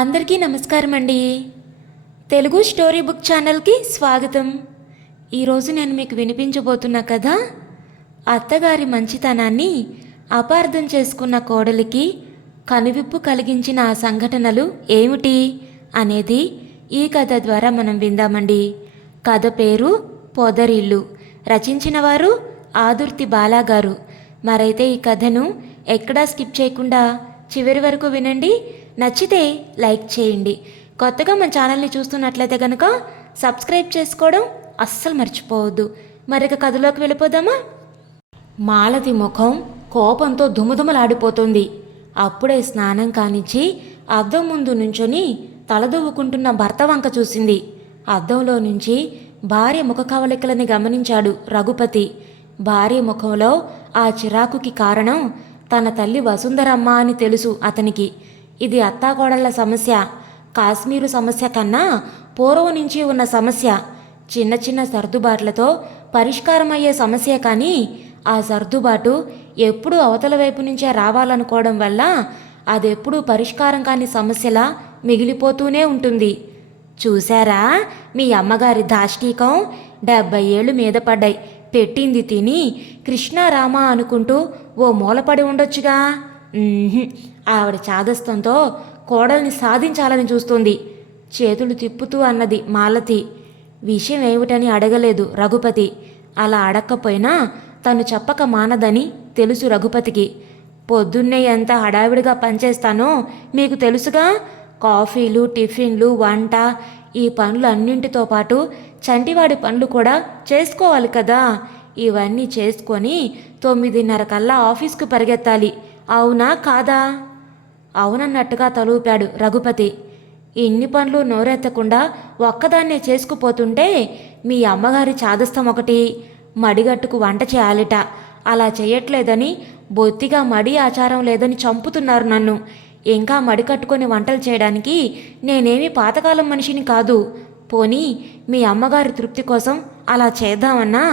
అందరికీ నమస్కారం అండి. తెలుగు స్టోరీ బుక్ ఛానల్కి స్వాగతం. ఈరోజు నేను మీకు వినిపించబోతున్న కథ అత్తగారి మంచితనాన్ని అపార్థం చేసుకున్న కోడలికి కనువిప్పు కలిగించిన ఆ సంఘటనలు ఏమిటి అనేది ఈ కథ ద్వారా మనం విందామండి. కథ పేరు పొదరిల్లు. రచించిన వారు ఆదుర్తి బాలాగారు. మరైతే ఈ కథను ఎక్కడా స్కిప్ చేయకుండా చివరి వరకు వినండి. నచ్చితే లైక్ చేయండి. కొత్తగా మన ఛానల్ని చూస్తున్నట్లయితే కనుక సబ్స్క్రైబ్ చేసుకోవడం అస్సలు మర్చిపోవద్దు. మరొక కథలోకి వెళ్ళిపోదామా? మాలతి ముఖం కోపంతో దుమదుమలాడిపోతుంది. అప్పుడే స్నానం కానిచ్చి అద్దం ముందు నుంచొని తలదువ్వుకుంటున్న భర్త వంక చూసింది. అద్దంలో నుంచి భార్య ముఖ కవలికలని గమనించాడు రఘుపతి. భార్య ముఖంలో ఆ చిరాకుకి కారణం తన తల్లి వసుంధరమ్మ అని తెలుసు అతనికి. ఇది అత్తాకోడళ్ల సమస్య, కాశ్మీరు సమస్య కన్నా పూర్వం నుంచి ఉన్న సమస్య. చిన్న చిన్న సర్దుబాట్లతో పరిష్కారమయ్యే సమస్య. కానీ ఆ సర్దుబాటు ఎప్పుడూ అవతల వైపు నుంచే రావాలనుకోవడం వల్ల అదెప్పుడూ పరిష్కారం కాని సమస్యలా మిగిలిపోతూనే ఉంటుంది. చూశారా, మీ అమ్మగారి దాష్టీకం 70 ఏళ్ళు మీద పడ్డాయి. పెట్టింది తిని కృష్ణారామ అనుకుంటూ ఓ మూలపడి ఉండొచ్చుగా. ఆవిడ చాదస్తంతో కోడల్ని సాధించాలని చూస్తుంది. చేతులు తిప్పుతూ అన్నది మాలతి. విషయం ఏమిటని అడగలేదు రఘుపతి. అలా అడక్కపోయినా తను చెప్పక మానదని తెలుసు రఘుపతికి. పొద్దున్నే ఎంత హడావిడిగా పనిచేస్తానో మీకు తెలుసుగా. కాఫీలు, టిఫిన్లు, వంట, ఈ పనులు అన్నింటితో పాటు చంటివాడి పనులు కూడా చేసుకోవాలి కదా. ఇవన్నీ చేసుకొని 9:30 కల్లా ఆఫీస్కు పరిగెత్తాలి. అవునా కాదా? అవునన్నట్టుగా తలూపాడు రఘుపతి. ఇన్ని పనులు నోరెత్తకుండా ఒక్కదాన్నే చేసుకుపోతుంటే మీ అమ్మగారి చాదస్తం ఒకటి. మడిగట్టుకు వంట చేయాలిట. అలా చేయట్లేదని, బొత్తిగా మడి ఆచారం లేదని చంపుతున్నారు నన్ను. ఇంకా మడి కట్టుకొని వంటలు చేయడానికి నేనేమి పాతకాలం మనిషిని కాదు. పోనీ మీ అమ్మగారి తృప్తి కోసం అలా చేద్దామన్నా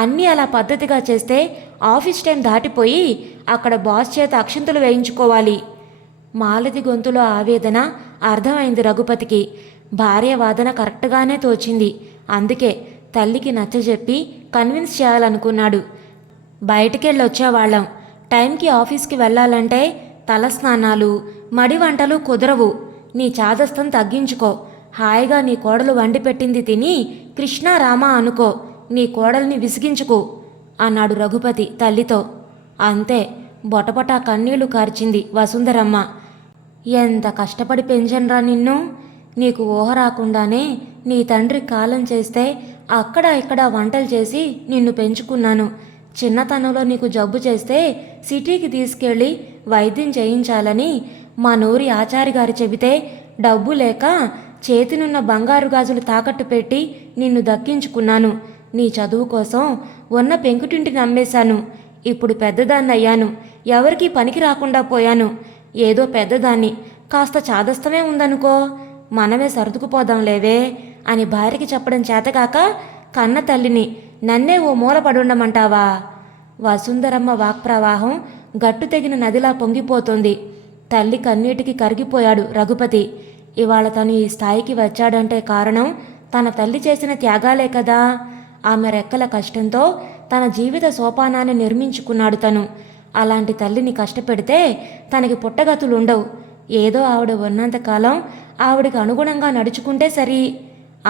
అన్నీ అలా పద్ధతిగా చేస్తే ఆఫీస్ టైం దాటిపోయి అక్కడ బాస్ చేత అక్షింతలు వేయించుకోవాలి. మాలతి గొంతులో ఆవేదన అర్థమైంది రఘుపతికి. భార్య వాదన కరెక్ట్గానే తోచింది. అందుకే తల్లికి నచ్చజెప్పి కన్విన్స్ చేయాలనుకున్నాడు. బయటికెళ్ళొచ్చేవాళ్ళం. టైంకి ఆఫీస్కి వెళ్ళాలంటే తలస్నానాలు, మడి వంటలు కుదరవు. నీ చాదస్తం తగ్గించుకో. హాయిగా నీ కోడలు వండి పెట్టింది తిని కృష్ణారామ అనుకో. నీ కోడల్ని విసిగించుకో అన్నాడు రఘుపతి తల్లితో. అంతే, బొటబొటా కన్నీళ్లు కార్చింది వసుంధరమ్మ. ఎంత కష్టపడి పెంచన్రా నిన్ను. నీకు ఊహ రాకుండానే నీ తండ్రి కాలం చేస్తే అక్కడ ఇక్కడ వంటలు చేసి నిన్ను పెంచుకున్నాను. చిన్నతనంలో నీకు జబ్బు చేస్తే సిటీకి తీసుకెళ్ళి వైద్యం చేయించాలని మా నూరి ఆచారి గారు చెబితే డబ్బు లేక చేతినున్న బంగారు గాజులు తాకట్టు పెట్టి నిన్ను దక్కించుకున్నాను. నీ చదువు కోసం ఉన్న పెంకుటింటిని అమ్మేశాను. ఇప్పుడు పెద్దదాన్ని అయ్యాను. ఎవరికీ పనికి రాకుండా పోయాను. ఏదో పెద్దదాన్ని, కాస్త చాదస్తమే ఉందనుకో, మనమే సర్దుకుపోదాంలేవే అని భార్యకి చెప్పడం చేతకాక కన్న తల్లిని నన్నే ఓ మూల పడుండమంటావా? వసుంధరమ్మ వాక్ప్రవాహం గట్టు తెగిన నదిలా పొంగిపోతోంది. తల్లి కన్నీటికి కరిగిపోయాడు రఘుపతి. ఇవాళ తను ఈ స్థాయికి వచ్చాడంటే కారణం తన తల్లి చేసిన త్యాగాలే కదా. ఆమె రెక్కల కష్టంతో తన జీవిత సోపానాన్ని నిర్మించుకున్నాడు తను. అలాంటి తల్లిని కష్టపెడితే తనకి పుట్టగతులుండవు. ఏదో ఆవిడ ఉన్నంతకాలం ఆవిడికి అనుగుణంగా నడుచుకుంటే సరి.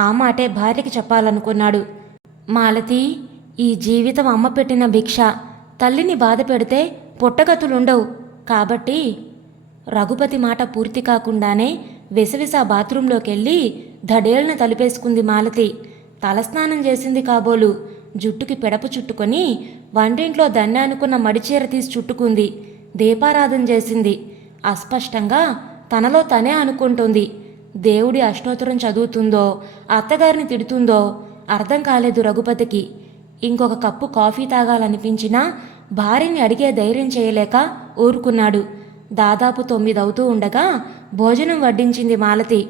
ఆ మాటే భార్యకి చెప్పాలనుకున్నాడు. మాలతి, ఈ జీవితం అమ్మ పెట్టిన భిక్ష. తల్లిని బాధ పెడితే పుట్టగతులుండవు. కాబట్టి రఘుపతి మాట పూర్తి కాకుండానే విసవిస బాత్రూంలోకెళ్ళి ధడేళ్న తలుపేసుకుంది మాలతి. తలస్నానం చేసింది కాబోలు. జుట్టుకి పిడపు చుట్టుకొని వంటింట్లో దన్నె అనుకున్న మడిచీర తీసి చుట్టుకుంది. దీపారాధన చేసింది. అస్పష్టంగా తనలో తనే అనుకుంటుంది. దేవుడి అష్టోత్తరం చదువుతుందో, అత్తగారిని తిడుతుందో అర్థం కాలేదు రఘుపతికి. ఇంకొక కప్పు కాఫీ తాగాలనిపించినా భార్యని అడిగే ధైర్యం చేయలేక ఊరుకున్నాడు. దాదాపు 9 అవుతూ ఉండగా భోజనం వడ్డించింది మాలతి.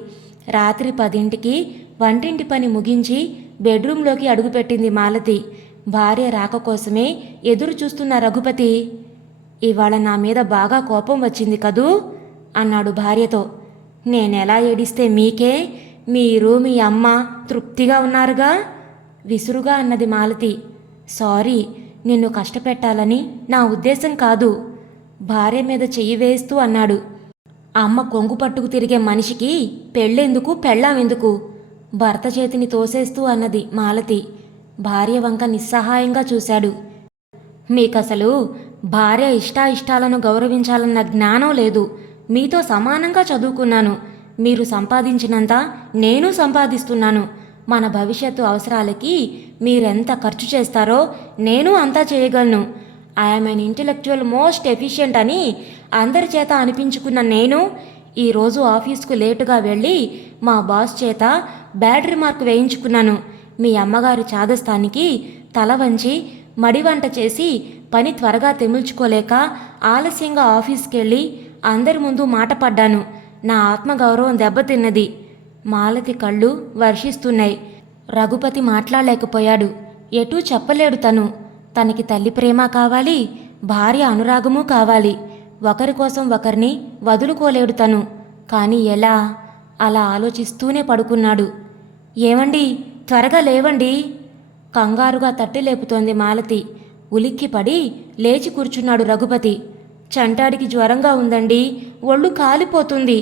రాత్రి 10ంటికి వంటింటి పని ముగించి బెడ్రూంలోకి అడుగుపెట్టింది మాలతి. భార్య రాక కోసమే ఎదురు చూస్తున్న రఘుపతి, ఇవాళ నా మీద బాగా కోపం వచ్చింది కదూ అన్నాడు భార్యతో. నేనెలా ఏడిస్తే మీకే? మీరు మీ అమ్మ తృప్తిగా ఉన్నారుగా? విసురుగా అన్నది మాలతి. సారీ, నిన్ను కష్టపెట్టాలని నా ఉద్దేశం కాదు, భార్య మీద చెయ్యి వేస్తూ అన్నాడు. అమ్మ కొంగు పట్టుకు తిరిగే మనిషికి పెళ్ళెందుకు, పెళ్ళామెందుకు? భర్త చేతిని తోసేస్తూ అన్నది మాలతి. భార్య వంక నిస్సహాయంగా చూశాడు. మీకసలు భార్య ఇష్టాయిష్టాలను గౌరవించాలన్న జ్ఞానం లేదు. మీతో సమానంగా చదువుకున్నాను. మీరు సంపాదించినంత నేను సంపాదిస్తున్నాను. మన భవిష్యత్తు అవసరాలకి మీరెంత ఖర్చు చేస్తారో నేను అంతా చేయగలను. I'm an intellectual most efficient అని అందరి చేత అనిపించుకున్న నేను ఈరోజు ఆఫీస్కు లేటుగా వెళ్ళి మా బాస్ చేత బ్యాడ్ రిమార్క్ వేయించుకున్నాను. మీ అమ్మగారి చాదస్తానికి తల వంచి మడివంట చేసి పని త్వరగా తెమిల్చుకోలేక ఆలస్యంగా ఆఫీస్కి వెళ్ళి అందరి ముందు మాట పడ్డాను. నా ఆత్మగౌరవం దెబ్బతిన్నది. మాలతి కళ్ళు వర్షిస్తున్నాయి. రఘుపతి మాట్లాడలేకపోయాడు. ఎటూ చెప్పలేడు తను. తనకి తల్లి ప్రేమ కావాలి, భార్య అనురాగమూ కావాలి. ఒకరి కోసం ఒకరిని వదులుకోలేడు తను. కానీ ఎలా? అలా ఆలోచిస్తూనే పడుకున్నాడు. ఏమండి, త్వరగా లేవండి, కంగారుగా తట్టి లేపుతోంది మాలతి. ఉలిక్కిపడి లేచి కూర్చున్నాడు రఘుపతి. చంటాడికి జ్వరంగా ఉందండి, ఒళ్ళు కాలిపోతుంది.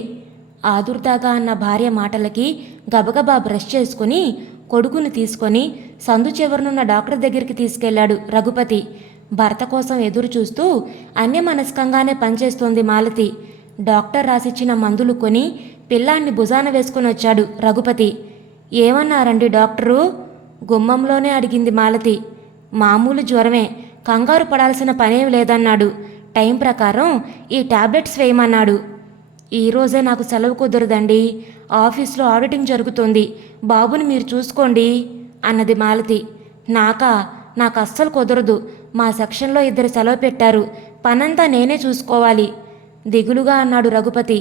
ఆదుర్దాగా అన్న భార్య మాటలకి గబగబా బ్రష్ చేసుకుని కొడుకుని తీసుకొని సందు చివరనున్న డాక్టర్ దగ్గరికి తీసుకెళ్లాడు రఘుపతి. భర్త కోసం ఎదురు చూస్తూ అన్యమనస్కంగానే పనిచేస్తోంది మాలతి. డాక్టర్ రాసిచ్చిన మందులు కొని పిల్లాన్ని భుజాన వేసుకుని వచ్చాడు రఘుపతి. ఏమన్నారండి డాక్టరు? గుమ్మంలోనే అడిగింది మాలతి. మామూలు జ్వరమే, కంగారు పడాల్సిన పనేం లేదన్నాడు. టైం ప్రకారం ఈ టాబ్లెట్స్ వేయమన్నాడు. ఈరోజే నాకు సెలవు కుదరదండి, ఆఫీస్లో ఆడిటింగ్ జరుగుతోంది, బాబుని మీరు చూసుకోండి అన్నది మాలతి. నాకు అస్సలు కుదరదు. మా సెక్షన్లో 2 సెలవు పెట్టారు, పనంతా నేనే చూసుకోవాలి దిగులుగా అన్నాడు రఘుపతి.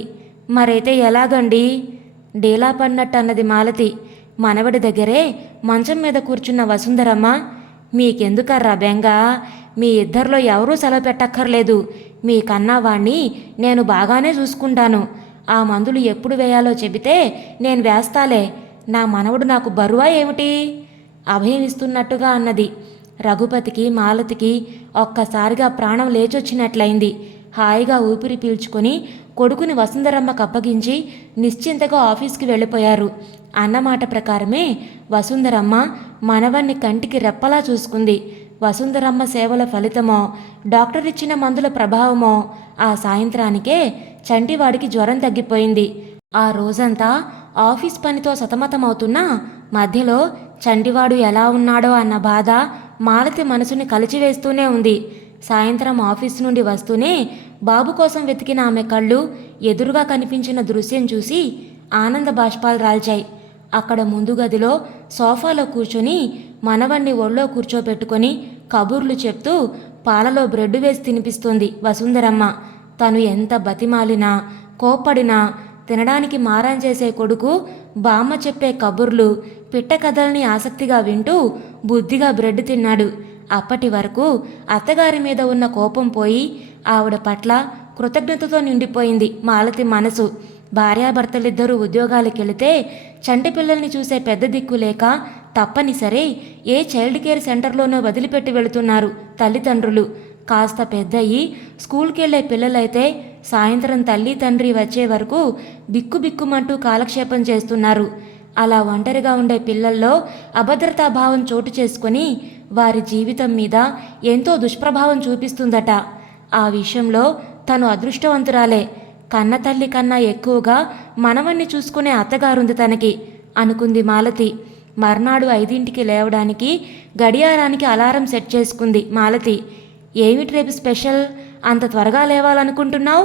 మరైతే ఎలాగండి? డీలా పడినట్టు అన్నది మాలతి. మనవడి దగ్గరే మంచం మీద కూర్చున్న వసుంధరమ్మ, మీకెందుకర్రా బెంగ? మీ ఇద్దరిలో ఎవరూ సెలవు పెట్టక్కర్లేదు. మీకన్నా వాణ్ణి నేను బాగానే చూసుకుంటాను. ఆ మందులు ఎప్పుడు వేయాలో చెబితే నేను వేస్తాలే. నా మనవడు నాకు బరువా ఏమిటి? అభయం ఇస్తున్నట్టుగా అన్నది. రఘుపతికి మాలతికి ఒక్కసారిగా ప్రాణం లేచొచ్చినట్లయింది. హాయిగా ఊపిరి పీల్చుకొని కొడుకుని వసుంధరమ్మకు అప్పగించి నిశ్చింతగా ఆఫీస్కి వెళ్ళిపోయారు. అన్నమాట ప్రకారమే వసుంధరమ్మ మనవన్ని కంటికి రెప్పలా చూసుకుంది. వసుంధరమ్మ సేవల ఫలితమో డాక్టర్ ఇచ్చిన మందుల ప్రభావమో ఆ సాయంత్రానికే చంటివాడికి జ్వరం తగ్గిపోయింది. ఆ రోజంతా ఆఫీస్ పనితో సతమతమవుతున్నా మధ్యలో చంటివాడు ఎలా ఉన్నాడో అన్న బాధ మాలతి మనసుని కలిచివేస్తూనే ఉంది. సాయంత్రం ఆఫీస్ నుండి వస్తూనే బాబు కోసం వెతికిన ఆమె కళ్ళు ఎదురుగా కనిపించిన దృశ్యం చూసి ఆనంద బాష్పాలు రాల్చాయి. అక్కడ ముందు గదిలో సోఫాలో కూర్చొని మనవణ్ణి ఒళ్ళో కూర్చోబెట్టుకొని కబుర్లు చెప్తూ పాలలో బ్రెడ్ వేసి తినిపిస్తోంది వసుంధరమ్మ. తను ఎంత బతిమాలినా కోప్పడినా తినడానికి మారం చేసే కొడుకు బామ్మ చెప్పే కబుర్లు పిట్ట కథల్ని ఆసక్తిగా వింటూ బుద్ధిగా బ్రెడ్ తిన్నాడు. అప్పటి వరకు అత్తగారి మీద ఉన్న కోపం పోయి ఆవిడ పట్ల కృతజ్ఞతతో నిండిపోయింది మాలతి మనసు. భార్యాభర్తలిద్దరూ ఉద్యోగాలకెళితే చంటి పిల్లల్ని చూసే పెద్ద దిక్కు లేక తప్పనిసరి ఏ చైల్డ్ కేర్ సెంటర్లోనో వదిలిపెట్టి వెళుతున్నారు తల్లిదండ్రులు. కాస్త పెద్దయి స్కూల్కెళ్లే పిల్లలైతే సాయంత్రం తల్లి తండ్రి వచ్చే వరకు బిక్కుబిక్కుమంటూ కాలక్షేపం చేస్తున్నారు. అలా ఒంటరిగా ఉండే పిల్లల్లో అభద్రతాభావం చోటు చేసుకుని వారి జీవితం మీద ఎంతో దుష్ప్రభావం చూపిస్తుందట. ఆ విషయంలో తను అదృష్టవంతురాలే. కన్నతల్లి కన్నా ఎక్కువగా మనవణ్ణి చూసుకునే అత్తగారుంది తనకి అనుకుంది మాలతి. మర్నాడు 5ంటికి లేవడానికి గడియారానికి అలారం సెట్ చేసుకుంది మాలతి. ఏమిటి రేపు స్పెషల్? అంత త్వరగా లేవాలనుకుంటున్నావు?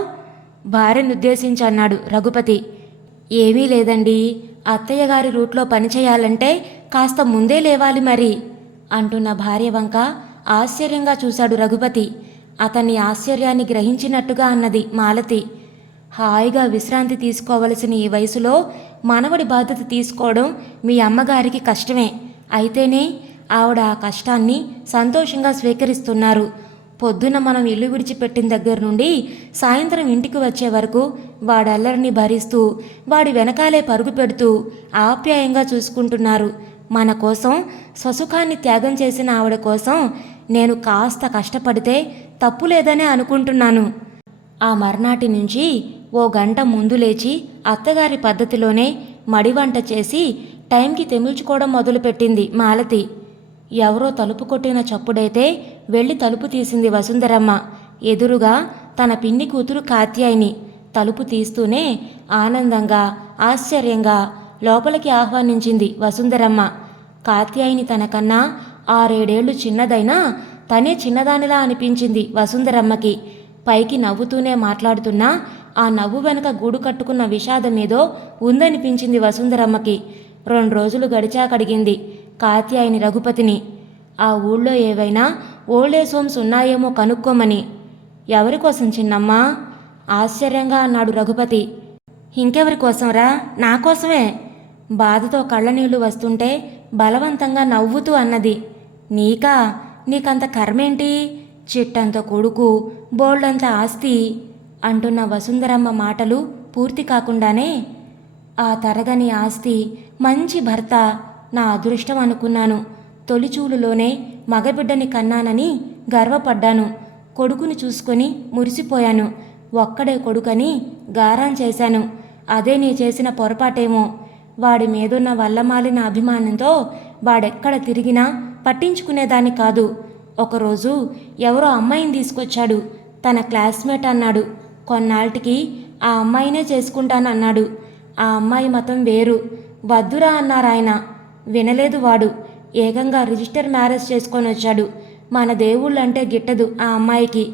భార్యను ఉద్దేశించి అన్నాడు రఘుపతి. ఏమీ లేదండి, అత్తయ్య గారి రూట్లో పనిచేయాలంటే కాస్త ముందే లేవాలి మరి అంటున్న భార్య వంక ఆశ్చర్యంగా చూశాడు రఘుపతి. అతన్ని ఆశ్చర్యాన్ని గ్రహించినట్టుగా అన్నది మాలతి. హాయిగా విశ్రాంతి తీసుకోవలసిన ఈ వయసులో మనవడి బాధ్యత తీసుకోవడం మీ అమ్మగారికి కష్టమే. అయితేనే ఆవిడ ఆ కష్టాన్ని సంతోషంగా స్వీకరిస్తున్నారు. పొద్దున మనం ఇల్లు విడిచిపెట్టిన దగ్గర నుండి సాయంత్రం ఇంటికి వచ్చే వరకు వాడల్లరిని భరిస్తూ వాడి వెనకాలే పరుగు పెడుతూ ఆప్యాయంగా చూసుకుంటున్నారు. మన కోసం స్వసుఖాన్ని త్యాగం చేసిన ఆవిడ కోసం నేను కాస్త కష్టపడితే తప్పు లేదనే అనుకుంటున్నాను. ఆ మర్నాటి నుంచి ఓ గంట ముందు లేచి అత్తగారి పద్ధతిలోనే మడివంట చేసి టైంకి తెమిల్చుకోవడం మొదలుపెట్టింది మాలతి. ఎవరో తలుపు కొట్టిన చప్పుడైతే వెళ్ళి తలుపు తీసింది వసుంధరమ్మ. ఎదురుగా తన పిన్ని కూతురు కాత్యాయిని. తలుపు తీస్తూనే ఆనందంగా ఆశ్చర్యంగా లోపలికి ఆహ్వానించింది వసుంధరమ్మ. కాత్యాయిని తనకన్నా 6-7 చిన్నదైనా తనే చిన్నదానిలా అనిపించింది వసుంధరమ్మకి. పైకి నవ్వుతూనే మాట్లాడుతున్నా ఆ నవ్వు వెనక గూడు కట్టుకున్న విషాదమేదో ఉందనిపించింది వసుంధరమ్మకి. 2 రోజులు గడిచాకడిగింది కాత్యాయిని రఘుపతిని. ఆ ఊళ్ళో ఏవైనా ఓల్డేజ్ హోమ్స్ ఉన్నాయేమో కనుక్కోమని. ఎవరికోసం చిన్నమ్మా? ఆశ్చర్యంగా అన్నాడు రఘుపతి. ఇంకెవరి కోసంరా? నా కోసమే. బాధతో కళ్ళనీళ్లు వస్తుంటే బలవంతంగా నవ్వుతూ అన్నది. నీకా? నీకంత కర్మేంటి? చిట్టంత కొడుకు, బోల్డంత ఆస్తి అంటున్న వసుంధరమ్మ మాటలు పూర్తి కాకుండానే, ఆ తరగని ఆస్తి, మంచి భర్త నా అదృష్టం అనుకున్నాను. తొలిచూలులోనే మగబిడ్డని కన్నానని గర్వపడ్డాను. కొడుకుని చూసుకొని మురిసిపోయాను. ఒక్కడే కొడుకని గారం చేశాను. అదే నీ చేసిన పొరపాటేమో. వాడి మీదున్న వల్లమాలిన అభిమానంతో వాడెక్కడ తిరిగినా పట్టించుకునేదాన్ని కాదు. ఒకరోజు ఎవరో అమ్మాయిని తీసుకొచ్చాడు. తన క్లాస్మేట్ అన్నాడు. కొన్నాళ్ళకి ఆ అమ్మాయినే చేసుకుంటానన్నాడు. ఆ అమ్మాయి మతం వేరు. వద్దురా అన్నారాయన. వినలేదు వాడు. ఏకంగా రిజిస్టర్ మ్యారేజ్ చేసుకొని వచ్చాడు. మన దేవుళ్ళంటే గిట్టదు ఆ అమ్మాయికి.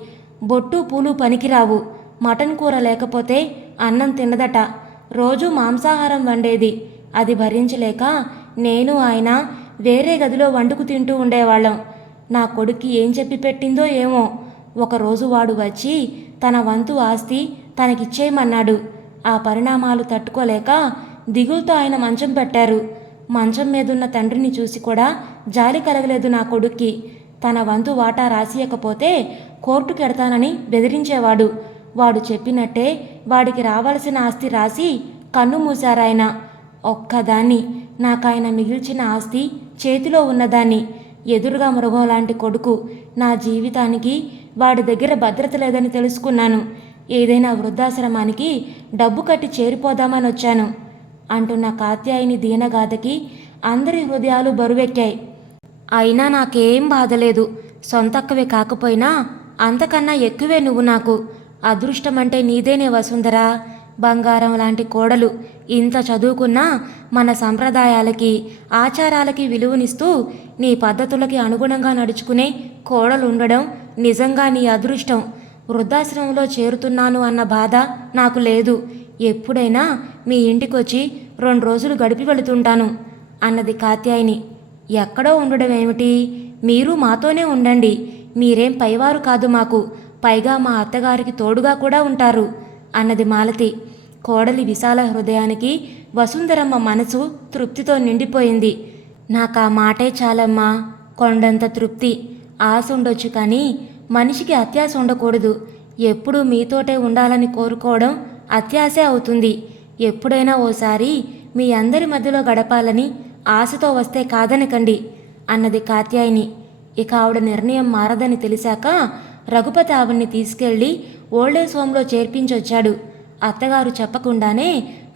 బొట్టు పూలు పనికిరావు. మటన్ కూర లేకపోతే అన్నం తినదట. రోజూ మాంసాహారం వండేది. అది భరించలేక నేను ఆయన వేరే గదిలో వండుకు తింటూ ఉండేవాళ్ళం. నా కొడుక్కి ఏం చెప్పి పెట్టిందో ఏమో. ఒకరోజు వాడు వచ్చి తన వంతు ఆస్తి తనకిచ్చేయమన్నాడు. ఆ పరిణామాలు తట్టుకోలేక దిగులుతో ఆయన మంచం పెట్టారు. మంచం మీదున్న తండ్రిని చూసి కూడా జాలి కలగలేదు నా కొడుక్కి. తన వంతు వాటా రాసియకపోతే కోర్టుకెడతానని బెదిరించేవాడు. వాడు చెప్పినట్టే వాడికి రావాల్సిన ఆస్తి రాసి కన్ను మూశారాయన. ఒక్కదాన్ని, నాకాయన మిగిల్చిన ఆస్తి చేతిలో ఉన్నదాన్ని. ఎదురుగా మృగంలాంటి కొడుకు. నా జీవితానికి వాడి దగ్గర భద్రత లేదని తెలుసుకున్నాను. ఏదైనా వృద్ధాశ్రమానికి డబ్బు కట్టి చేరిపోదామని వచ్చాను అంటున్న కాత్యాయిని దీనగాథకి అందరి హృదయాలు బరువెక్కాయి. అయినా నాకేం బాధలేదు. సొంతక్కవే కాకపోయినా అంతకన్నా ఎక్కువే నువ్వు నాకు. అదృష్టమంటే నీదేనే వసుంధరా. బంగారం లాంటి కోడలు. ఇంత చదువుకున్నా మన సంప్రదాయాలకి ఆచారాలకి విలువనిస్తూ నీ పద్ధతులకి అనుగుణంగా నడుచుకునే కోడలు ఉండడం నిజంగా నీ అదృష్టం. వృద్ధాశ్రమంలో చేరుతున్నాను అన్న బాధ నాకు లేదు. ఎప్పుడైనా మీ ఇంటికొచ్చి 2 రోజులు గడిపి వెళుతుంటాను అన్నది కాత్యాయిని. ఎక్కడో ఉండడం ఏమిటి? మీరు మాతోనే ఉండండి. మీరేం పైవారు కాదు మాకు. పైగా మా అత్తగారికి తోడుగా కూడా ఉంటారు అన్నది మాలతి. కోడలి విశాల హృదయానికి వసుంధరమ్మ మనసు తృప్తితో నిండిపోయింది. నాకా మాటే చాలమ్మా. కొండంత తృప్తి. ఆశ ఉండొచ్చు కానీ మనిషికి అత్యాశ ఉండకూడదు. ఎప్పుడూ మీతోటే ఉండాలని కోరుకోవడం అత్యాశే అవుతుంది. ఎప్పుడైనా ఓసారి మీ అందరి మధ్యలో గడపాలని ఆశతో వస్తే కాదనకండి అన్నది కాత్యాయిని. ఇక ఆవిడ నిర్ణయం మారదని తెలిసాక రఘుపతి ఆవిడ్ని తీసుకెళ్లి ఓల్డేజ్ హోంలో చేర్పించొచ్చాడు. అత్తగారు చెప్పకుండానే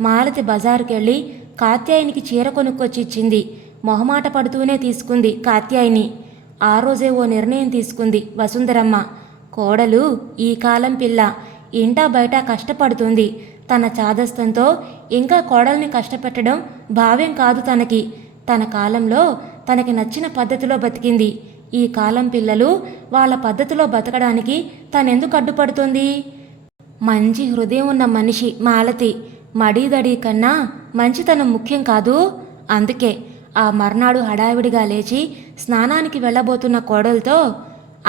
మాలతి బజారుకెళ్ళి కాత్యాయినికి చీర కొనుక్కొచ్చి ఇచ్చింది. మొహమాట పడుతూనే తీసుకుంది కాత్యాయిని. ఆ రోజే ఓ నిర్ణయం తీసుకుంది వసుంధరమ్మ. కోడలు ఈ కాలం పిల్ల. ఇంటా బయట కష్టపడుతుంది. తన చాదస్తంతో ఇంకా కోడల్ని కష్టపెట్టడం భావ్యం కాదు తనకి. తన కాలంలో తనకి నచ్చిన పద్ధతిలో బతికింది. ఈ కాలం పిల్లలు వాళ్ళ పద్ధతిలో బతకడానికి తనెందుకు అడ్డుపడుతుంది? మంచి హృదయం ఉన్న మనిషి మాలతి. మడీదడి కన్నా మంచితనం ముఖ్యం కాదు. అందుకే ఆ మర్నాడు హడావిడిగా లేచి స్నానానికి వెళ్ళబోతున్న కోడలతో,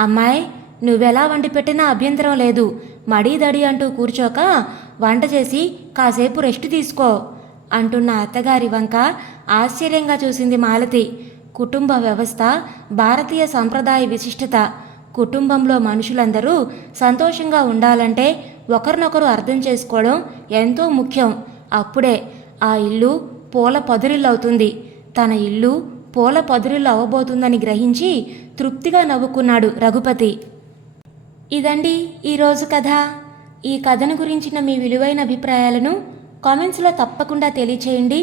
అమ్మాయి, నువ్వెలా వండి పెట్టినా అభ్యంతరం లేదు. మడీదడి అంటూ కూర్చోక వంట చేసి కాసేపు రెస్ట్ తీసుకో అంటున్న అత్తగారి వంక ఆశ్చర్యంగా చూసింది మాలతి. కుటుంబ వ్యవస్థ భారతీయ సంప్రదాయ విశిష్టత. కుటుంబంలో మనుషులందరూ సంతోషంగా ఉండాలంటే ఒకరినొకరు అర్థం చేసుకోవడం ఎంతో ముఖ్యం. అప్పుడే ఆ ఇల్లు పూల పొదరిల్లు అవుతుంది. తన ఇల్లు పూల పొదరిల్లు అవ్వబోతుందని గ్రహించి తృప్తిగా నవ్వుకున్నాడు రఘుపతి. ఇదండి ఈరోజు కథ. ఈ కథను గురించిన మీ విలువైన అభిప్రాయాలను కామెంట్స్లో తప్పకుండా తెలియచేయండి.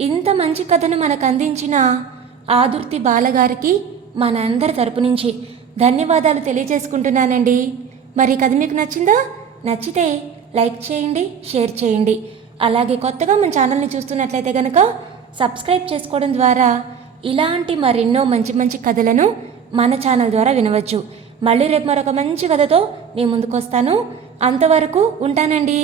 ఇంత మంచి కథను మనకు అందించిన ఆదుర్తి బాలగారికి మనందరి తరపు నుంచి ధన్యవాదాలు తెలియజేసుకుంటున్నానండి. మరి కథ మీకు నచ్చిందా? నచ్చితే లైక్ చేయండి, షేర్ చేయండి. అలాగే కొత్తగా మన ఛానల్ని చూస్తున్నట్లయితే కనుక సబ్స్క్రైబ్ చేసుకోవడం ద్వారా ఇలాంటి మరెన్నో మంచి మంచి కథలను మన ఛానల్ ద్వారా వినవచ్చు. మళ్ళీ రేపు మరొక మంచి కథతో మీ ముందుకు వస్తాను. అంతవరకు ఉంటానండి.